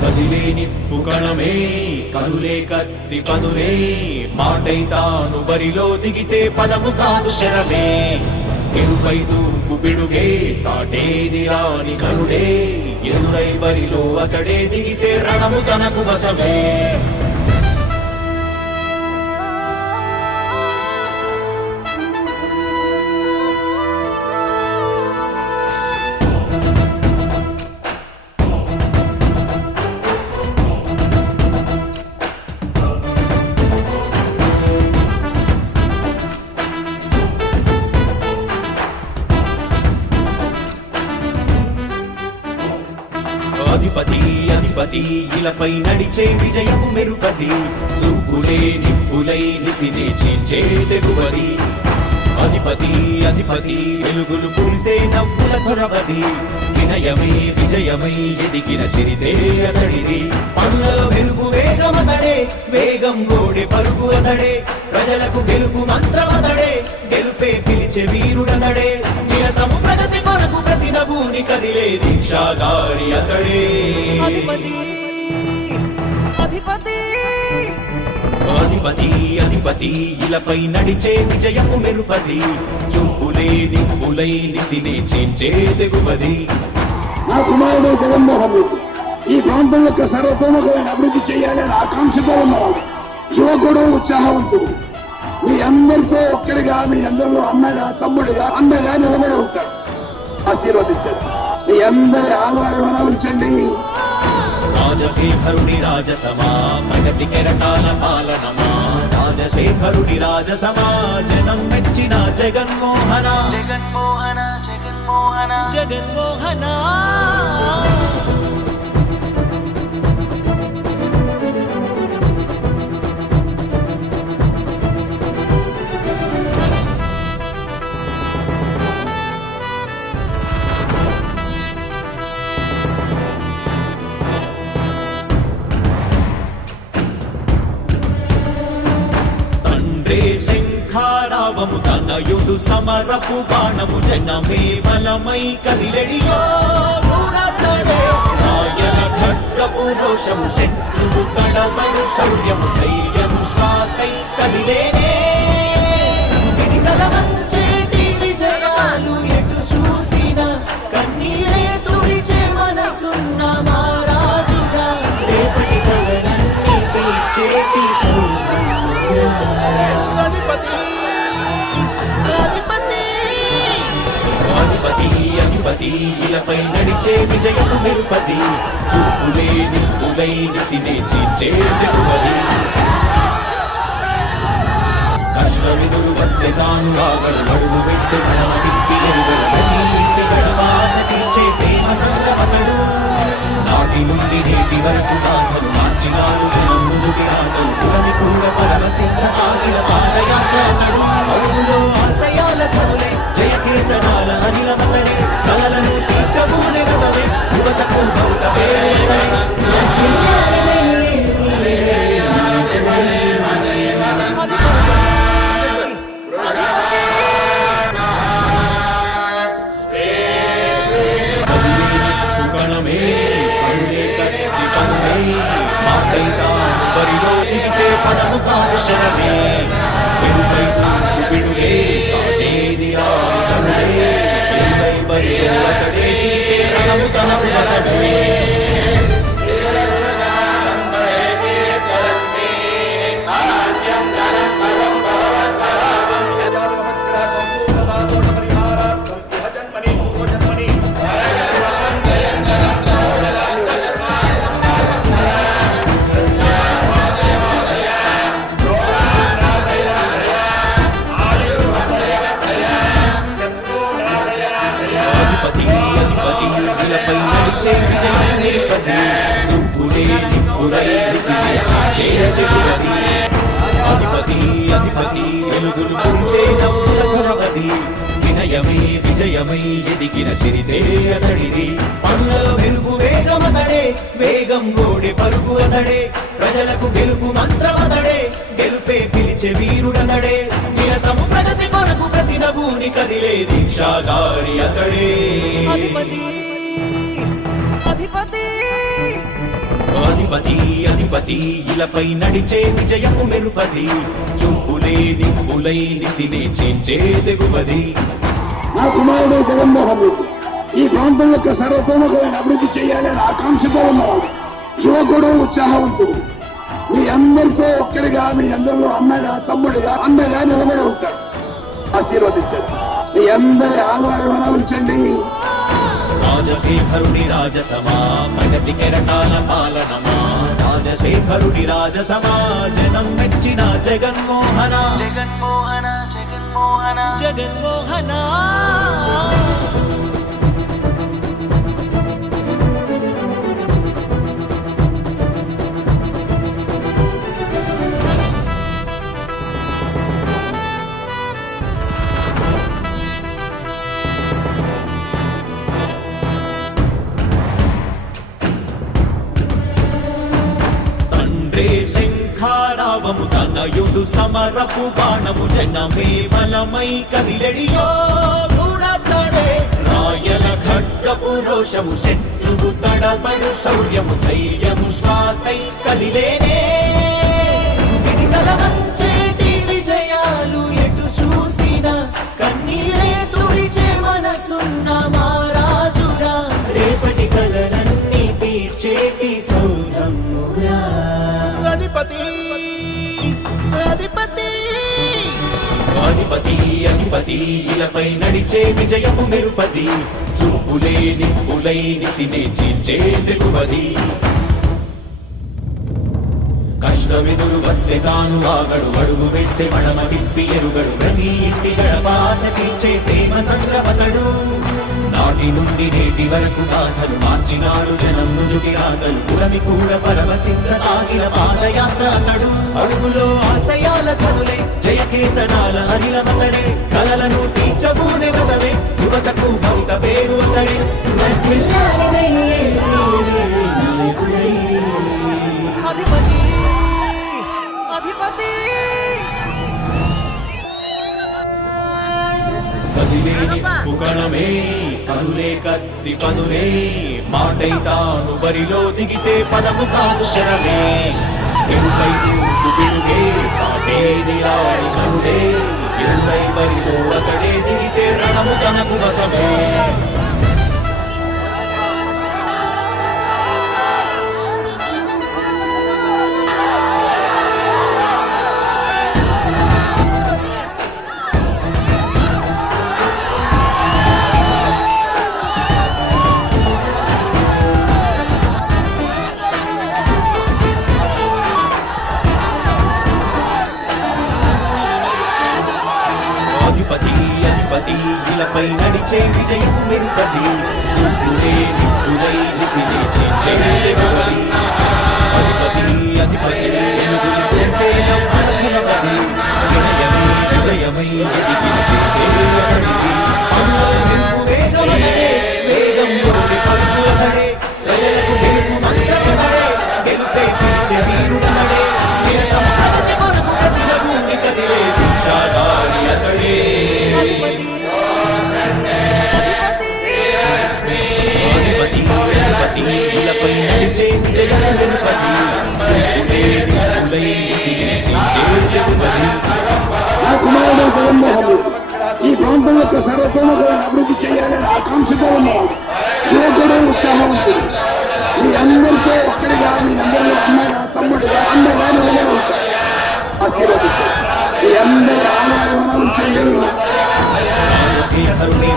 కదిలే నిప్పు కణమే కనులే కత్తి పనులే మాటై తాను బరిలో దిగితే పదము కాదు శరమే ఎరుపై దూకు పిడుగే సాటేది రాని కరుడే ఎరుడై బరిలో అతడే దిగితే రణము తనకు వశమే అధిపతి అధిపతి ఇలపై నడిచే విజయము మెరుపది చూపులే నిప్పులై నిసినే చీల్చే తెగువది అధిపతి అధిపతి వెలుగులు పులిసే నవ్వుల చొరవది వినయమై విజయమై ఎదిగిన చరితే అతడిది పనులలో వెలుగు వేగమతడే వేగం ఓడే పరుగు అతడే ప్రజలకు గెలుపు మంత్రమతడే గెలుపే పిలిచే వీరుడతడే నిరతము ప్రగతి కొరకు ప్రతి నభూని కదిలే దీక్షాగారి అతడే అధిపతి అధిపతి అధిపతి అధిపతి ఇలపై నడిచే విజయము మెరుపది చూపులే నిప్పులై నిసినే చీల్చే తెగువది నా కుమారుడు జగన్మోహన్ రెడ్డి ఈ ప్రాంతం యొక్క సర్వతోముఖమైన అభివృద్ధి చేయాలని ఆకాంక్షతో ఉన్నవాడు యువకుడు ఉత్సాహవంతుడు మీ అందరితో ఒక్కరిగా మీ అందరిలో అన్నగా తమ్ముడిగా అన్నగా నిలబడి ఉంటాడు ఆశీర్వదించండి మీ అందరి ఆదరణ ఉంచండి రాజశేఖరుడి రాజసమా ప్రగతి కెరటాల పాలనమా రాజశేఖరుడి రాజసమా జనం మెచ్చిన జగన్మోహన జగన్మోహన జగన్మోహన జగన్మోహన శంఖారావము తనయుడు సమరపు బాణము జనమే బలమై కదిలెడియో రాయల ఖడ్గపు రోషము శత్రువు తడబడు శౌర్యము ధైర్యము శ్వాసై కదిలేనే ఇది కలవంచేటి విజయాలు ఎటు చూసిన కన్నీలే తుడిచే మనసున్న మారాజుగా రేపటి కలనన్నీ తీర్చేటి అధిపతి అధిపతి అధిపతి అధిపతి ఇలపై నడిచే విజయము మెరుపది చూపులే నిప్పులై నిసినే చీల్చే తెగువది కష్ట విధులు వస్తే తాను రాగడు అడుగు వేస్తే తన విప్పి ఎరుగడని గడవాస తీర్చే ప్రేమ సంగమతడు నాటి నుండి నేటి వరకు సాధను మార్చినాడు జనం ముందుకి రాగలు పురమి కూడా పరమసింహ సాగిన పాదయాత్రడు అడుగులో ఆశయాల కనులే జయకీర్తనాల అనిలమతడే కలలను తీర్చబూనే గతవే యువతకు గౌతవే కణమే కనులే కత్తి పనులే మాటై తాను బరిలో దిగితే పదము కాదు శరమే ఎరుపై దూకు పిడుగే సాటేది రాని కనులే ఎరుపై బరిలో అతడే దిగితే రణము తనకు వశమే అధిపతి అధిపతి ఇలపై నడిచే విజయము మెరుపది చూపులే నిప్పులై నిసినే చీల్చే తెగువది అధిపతి అధిపతి వెలుగులు పులిసే నవ్వుల చొరవది వినయమై విజయమై ఎదిగిన చరితే అతడిది పనులలో వెలుగు వేగమతడే వేగం ఓడే పరుగు అతడే ప్రజలకు గెలుపు మంత్రమతడే గెలుపే పిలిచే వీరుడతడే నిరతము ప్రగతి కొరకు ప్రతి నభూని కదిలే దీక్షాగారి అతడే అధిపతి అధిపతి అధిపతి అధిపతి ఇలపై నడిచే విజయము మెరుపది చూపులే నిప్పులై నిసినే చేంచే తెగువది నా కుమారుడు జగన్మోహన్ రెడ్డి ఈ ప్రాంతం యొక్క సర్వతోముఖమైన అభివృద్ధి చేయాలని ఆకాంక్షతో ఉన్నవాడు, యువకుడు, ఉత్సాహవంతుడు. మీ అందరితో ఒక్కరిగా, మీ అందరిలో అన్నగా, తమ్ముడిగా, అండగా నిలబడి ఉంటాడు. ఆశీర్వదించండి. మీ అందరి ఆహ్వానం ఉంచండి. రాజశేఖరుడి రాజసమా ప్రగతి కెరటాల పాలనమా రాజశేఖరుడి రాజసమా జనం మెచ్చిన జగన్మోహన జగన్మోహన జగన్మోహన జగన్మోహన శంఖారావము తనయుడు సమరపు బాణము జనమే బలమై కదిలెడియో గూడతడే రాయల ఖడ్గపు రోషము శత్రువు తడబడు శౌర్యము ధైర్యము శ్వాసై కదిలేనే ఇది కలవంచేటి విజయాలు ఎటు చూసిన కన్నీలే తుడిచే మనసున్న మారాజురా రేపటి కలలన్నీ తీర్చేటి సౌధమురా అధిపతి అధిపతి అధిపతి అధిపతి ఇలపై నడిచే విజయము మెరుపది చూపులే నిప్పులై నిసినే చీల్చే తెగువది కష్టమెదురు వస్తే తాను ఆగడు అడుగు వేస్తే మడమ తిప్పి ఎరుగడు ప్రతి ఇంటి గడపాస తీర్చే ప్రేమ సంద్రపతడు నాటి నుండి నేటి వరకు సాధలు మార్చినాడు జనం నుదుటి రాగలు పురమి కూడా పరవశించసాగిన పాదయాత్ర అతడు అడుగులో ఆశయాల కనులే జయకేతనాల అనిలమతడే కలలను తీర్చబూనే వ్రతమే యువతకు భవిత పేరు అతడే అధిపతి అధిపతి కదిలేని పుకణమే కనులే కత్తి పనులే మాటై తాను బరిలో దిగితే పదము కాదు శరమే ఎరుపై తూపు బిడుగే సాటేది రాడి కనుడే ఎరుపై బరిలో అతడే దిగితే రణము తనకు వసమే అధిపతి అధిపతి ఇలపై నడిచే విజయము మెరుపది చూపులే నిప్పులై నిసినే చేంచే తెగువది అధిపతి అధిపతి ఎనుగులు చేసే మనసునవది వినయమే విజయమై ఎదిగించేదే అతడిది అమల వెలుగు వేగమనడే వేగంలోని పలుకులనడే ప్రజలకు వెలుగు మంత్రమనడే గెలుపై తీర్చే వీరుడనడే నిరతం ప్రగతి కొరకు ప్రతిల భూమి కదిలే దీక్షాధారి అతడే అధిపతి అధిపతి ఇలపై నడిచే విజయము మెరుపది చూపులే నిప్పులై నిసినే చీల్చే తెగువది నా కుమారుడు జగన్మోహన్ రెడ్డి ఈ ప్రాంతం యొక్క సర్వతోముఖమైన అభివృద్ధి చేయాలని ఆకాంక్షతో ఉన్నవాడు, యువకుడు, ఉత్సాహవంతుడు. మీ అందరితో ఒక్కరిగా, మీ అందరిలో అన్నగా, తమ్ముడిగా, అండగా నిలబడి ఉంటాడు. ఆశీర్వదించండి. మీ అందరి ఆహ్వానం ఉంచండి. రాజశేఖరుడి